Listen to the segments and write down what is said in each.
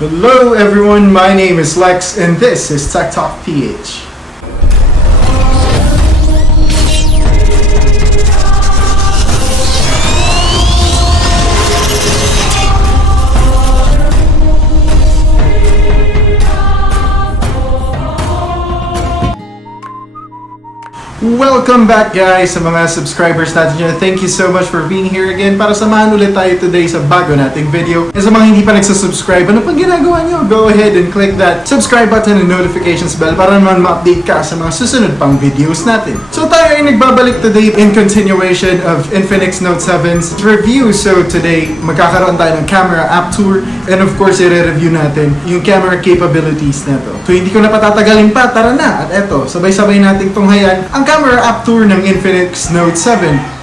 Hello everyone, my name is Lex and this is Tech Talk PH. Welcome back guys sa mga subscribers natin dyan. Thank you so much for being here again para samahan ulit tayo today sa bago nating video. And sa mga hindi pa nagsasubscribe, ano pang ginagawa nyo? Go ahead and click that subscribe button and notifications bell para naman ma-update ka sa mga susunod pang videos natin. So tayo ay nagbabalik today in continuation of Infinix Note 7's review. So today, magkakaroon tayo ng camera app tour and of course, i-review natin yung camera capabilities nito. So hindi ko na patatagalin pa, tara na! At eto, sabay-sabay nating tunghayan ang camera app tour ng Infinix Note 7.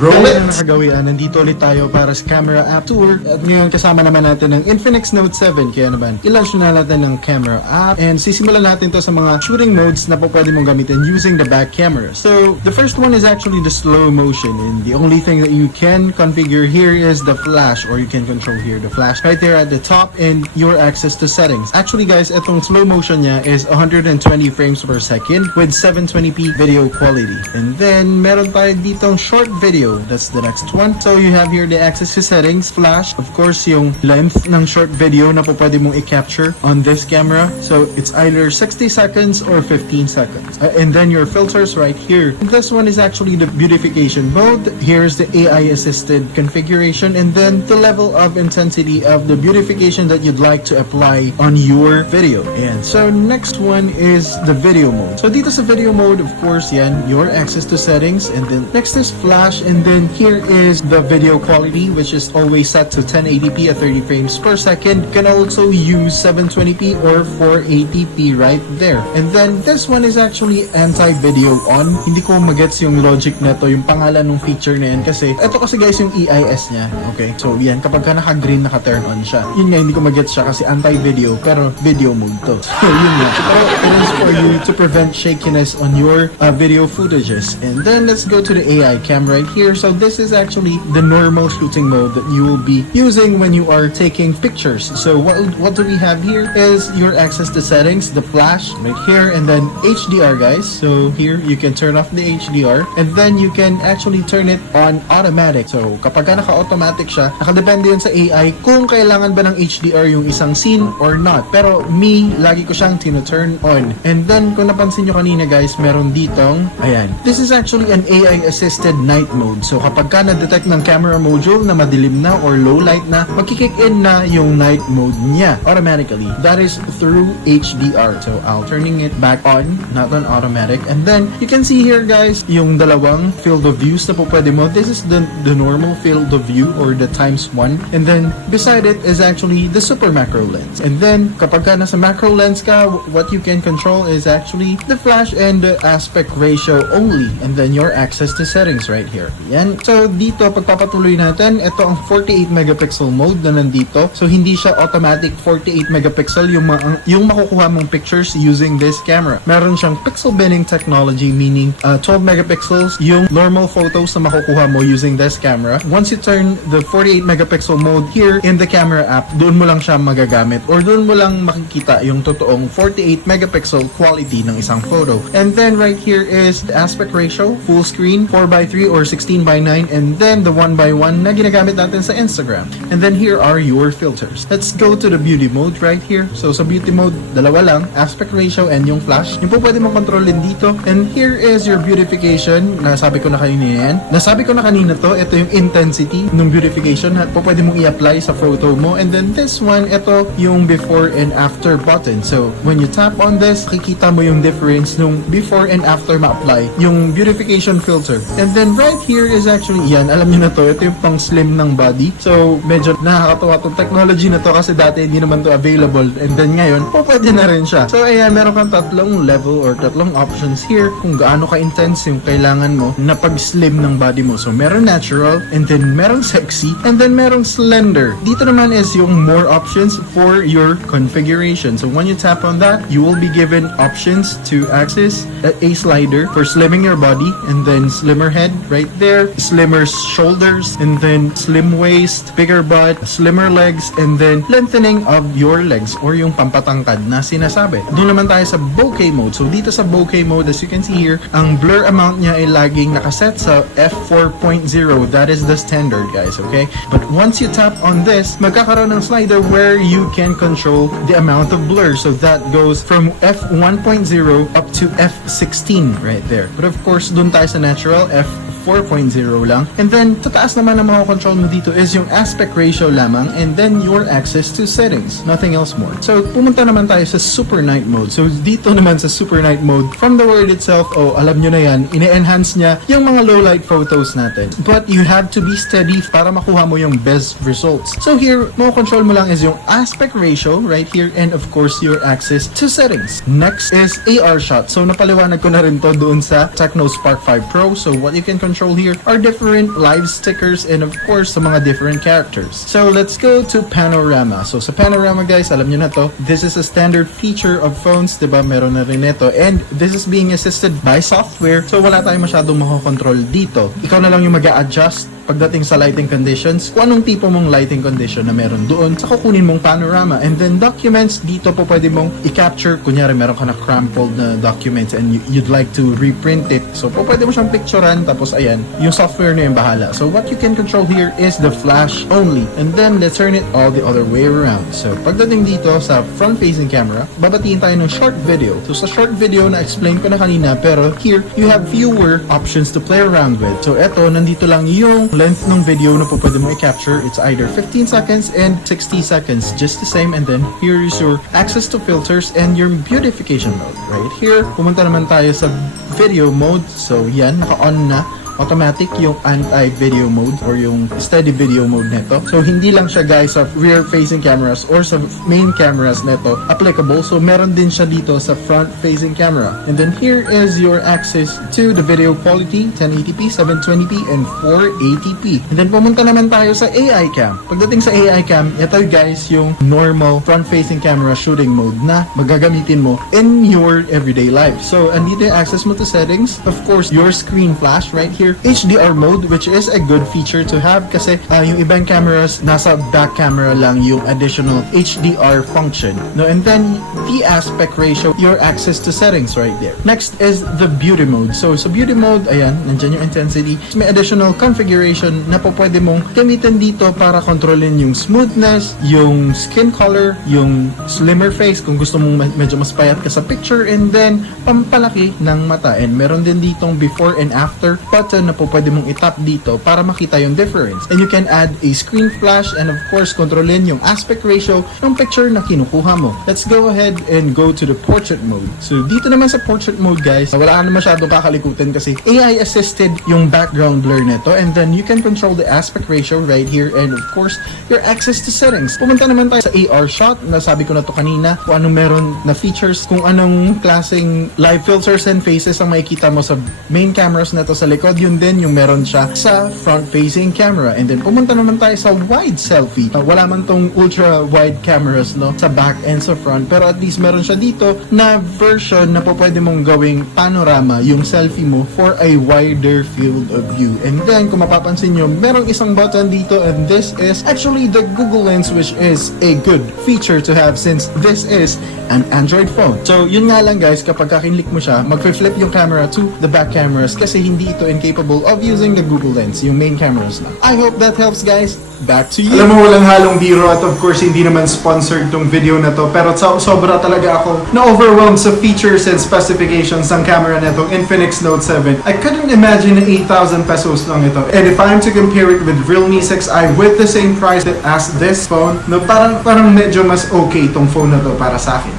Roll it! Nakagawian, nandito ulit tayo para sa camera app tour. At ngayon kasama naman natin ng Infinix Note 7. Kaya naman, i-launch na natin ng camera app. And sisimulan natin to sa mga shooting modes na po pwede mong gamitin using the back camera. So, the first one is actually the slow motion. And the only thing that you can configure here is the flash. Or you can control here the flash right there at the top and your access to settings. Actually guys, itong slow motion niya is 120 frames per second with 720p video quality. And then, meron tayo ditong short video. That's the next one. So you have here the access to settings, flash, of course yung length ng short video na po pwede mong i-capture on this camera. So it's either 60 seconds or 15 seconds. And then your filters right here. This one is actually the beautification mode. Here's the AI assisted configuration and then the level of intensity of the beautification that you'd like to apply on your video. And so next one is the video mode. So dito sa video mode, of course, yan, your access to settings and then next is flash and then here is the video quality which is always set to 1080p at 30 frames per second. You can also use 720p or 480p right there. And then this one is actually anti-video on. Hindi ko magets yung logic na to, yung pangalan ng feature na yan kasi ito kasi guys yung EIS niya. Okay, so yan, kapag ka naka-green, naka-turn on siya. Yun nga, hindi ko magets siya kasi anti-video pero video mode to. So yun nga. Pero it is for you to prevent shakiness on your video footages. And then let's go to the AI cam right here. So this is actually the normal shooting mode that you will be using when you are taking pictures. So what do we have here is your access to settings, the flash right here, and then HDR guys. So here you can turn off the HDR and then you can actually turn it on automatic. So kapag naka-automatic siya, nakadepende yun sa AI kung kailangan ba ng HDR yung isang scene or not. Pero me, lagi ko siyang tino-turn on. And then kung napansin nyo kanina guys, meron ditong, ayan. This is actually an AI assisted night mode. So kapag ka na-detect ng camera module na madilim na or low light na, magkikick in na yung night mode niya automatically. That is through HDR. So I'll turning it back on, not on automatic. And then you can see here guys, yung dalawang field of views na po pwede mo. This is the normal field of view or the ×1. And then beside it is actually the super macro lens. And then kapag ka nasa macro lens ka, what you can control is actually the flash and the aspect ratio only. And then your access to settings right here. Yan. So dito pagpapatuloy natin, ito ang 48 megapixel mode na nandito. So hindi siya automatic 48 megapixel yung makukuha mong pictures using this camera. Meron siyang pixel binning technology, meaning 12 megapixels yung normal photos na makukuha mo using this camera. Once you turn the 48 megapixel mode here in the camera app, doon mo lang siya magagamit or doon mo lang makikita yung totoong 48 megapixel quality ng isang photo. And then right here is the aspect ratio, full screen, 4:3 or 16:9, and then the 1:1 na ginagamit natin sa Instagram. And then here are your filters. Let's go to the beauty mode right here. So sa beauty mode, dalawa lang, aspect ratio and yung flash. Yung po pwede mong kontrolin dito. And here is your beautification. Nasabi ko na kanina yan. Nasabi ko na kanina to, ito yung intensity ng beautification na po pwede mong i-apply sa photo mo. And then this one, ito yung before and after button. So when you tap on this, kikita mo yung difference nung before and after ma-apply yung beautification filter. And then right here is actually, yan, alam niyo na to, ito yung pang slim ng body. So medyo nakakatawa tong technology na to kasi dati hindi naman to available. And then ngayon, pwede na rin siya. So ayan, meron kang tatlong level or tatlong options here kung gaano ka-intense yung kailangan mo na pag-slim ng body mo. So meron natural, and then meron sexy, and then meron slender. Dito naman is yung more options for your configuration. So when you tap on that, you will be given options to access a slider for slimming your body and then slimmer head right there. here, slimmer shoulders, and then slim waist, bigger butt, slimmer legs, and then lengthening of your legs or yung pampatangkad na sinasabi. Doon naman tayo sa bokeh mode. So dito sa bokeh mode, as you can see here, ang blur amount niya ay laging nakaset sa f4.0. That is the standard, guys, okay? But once you tap on this, magkakaroon ng slider where you can control the amount of blur. So that goes from f1.0 up to f16 right there. But of course, doon tayo sa natural, f4.0 lang. And then, sa taas naman na control mo dito is yung aspect ratio lamang and then your access to settings. Nothing else more. So, pumunta naman tayo sa super night mode. So, dito naman sa super night mode, from the word itself, alam nyo na yan, ine-enhance niya yung mga low light photos natin. But you have to be steady para makuha mo yung best results. So, here, control mo lang is yung aspect ratio right here and of course, your access to settings. Next is AR shot. So, napaliwanag ko na rin to doon sa Tecno Spark 5 Pro. So, what you can control here are different live stickers and of course, sa mga different characters. So, let's go to Panorama. So, sa Panorama, guys, alam nyo na to, this is a standard feature of phones, diba? Meron na rin ito. And this is being assisted by software. So, wala tayong masyadong makokontrol dito. Ikaw na lang yung mag-a-adjust pagdating sa lighting conditions, kung anong tipo mong lighting condition na meron doon, sa kukunin mong panorama. And then documents, dito po pwede mong i-capture, kunyari meron ka na crumpled na documents and you'd like to reprint it. So po pwede mo siyang picturean, tapos ayan, yung software na yung bahala. So what you can control here is the flash only. And then let's turn it all the other way around. So pagdating dito sa front-facing camera, babatiin tayo ng short video. So sa short video na explain ko na kanina, pero here, you have fewer options to play around with. So eto, nandito lang yung length ng video na po pwede mo i-capture. It's either 15 seconds and 60 seconds, just the same. And then here is your access to filters and your beautification mode. Right here, pumunta naman tayo sa video mode. So yan, naka-on na automatic yung anti-video mode or yung steady video mode neto. So hindi lang siya, guys, sa rear-facing cameras or sa main cameras neto applicable. So meron din siya dito sa front-facing camera. And then here is your access to the video quality, 1080p, 720p, and 480p. And then pumunta naman tayo sa AI cam. Pagdating sa AI cam, ito, guys, yung normal front-facing camera shooting mode na magagamitin mo in your everyday life. So andito yung access mo to settings. Of course, your screen flash right here. HDR mode, which is a good feature to have kasi yung ibang cameras, nasa back camera lang yung additional HDR function. No? And then, the aspect ratio, your access to settings right there. Next is the beauty mode. So, sa beauty mode, ayan, nandyan yung intensity. May additional configuration na po pwede mong gamitin dito para kontrolin yung smoothness, yung skin color, yung slimmer face kung gusto mong medyo mas payat ka sa picture, and then, pampalaki ng mata. And meron din ditong before and after button na po pwede mong itap dito para makita yung difference. And you can add a screen flash and of course, kontrolin yung aspect ratio ng picture na kinukuha mo. Let's go ahead and go to the portrait mode. So, dito naman sa portrait mode, guys, wala ka na masyadong kakalikutin kasi AI-assisted yung background blur nito, and then you can control the aspect ratio right here and of course, your access to settings. Pumunta naman tayo sa AR shot. Nasabi ko na to kanina kung anong meron na features, kung anong klaseng live filters and faces ang makikita mo sa main cameras na to sa likod. Yun din yung meron siya sa front-facing camera. And then, pumunta naman tayo sa wide selfie. Wala man tong ultra-wide cameras, no, sa back and sa front. Pero at least meron siya dito na version na po pwede mong gawing panorama yung selfie mo for a wider field of view. And then, kung mapapansin nyo, merong isang button dito, and this is actually the Google Lens, which is a good feature to have since this is an Android phone. So, yun nga lang, guys, kapag kakinlik mo siya, mag-flip yung camera to the back cameras kasi hindi ito incapable of using the Google Lens, yung main cameras na. I hope that helps, guys. Back to you. Alam mo, walang halong biro at of course, hindi naman sponsored tong video na to, pero sobra talaga ako na-overwhelmed sa features and specifications ng camera na itong Infinix Note 7. I couldn't imagine na 8,000 pesos lang ito. And if I'm to compare it with Realme 6i with the same price as this phone, no, parang medyo mas okay tong phone na to para sa akin.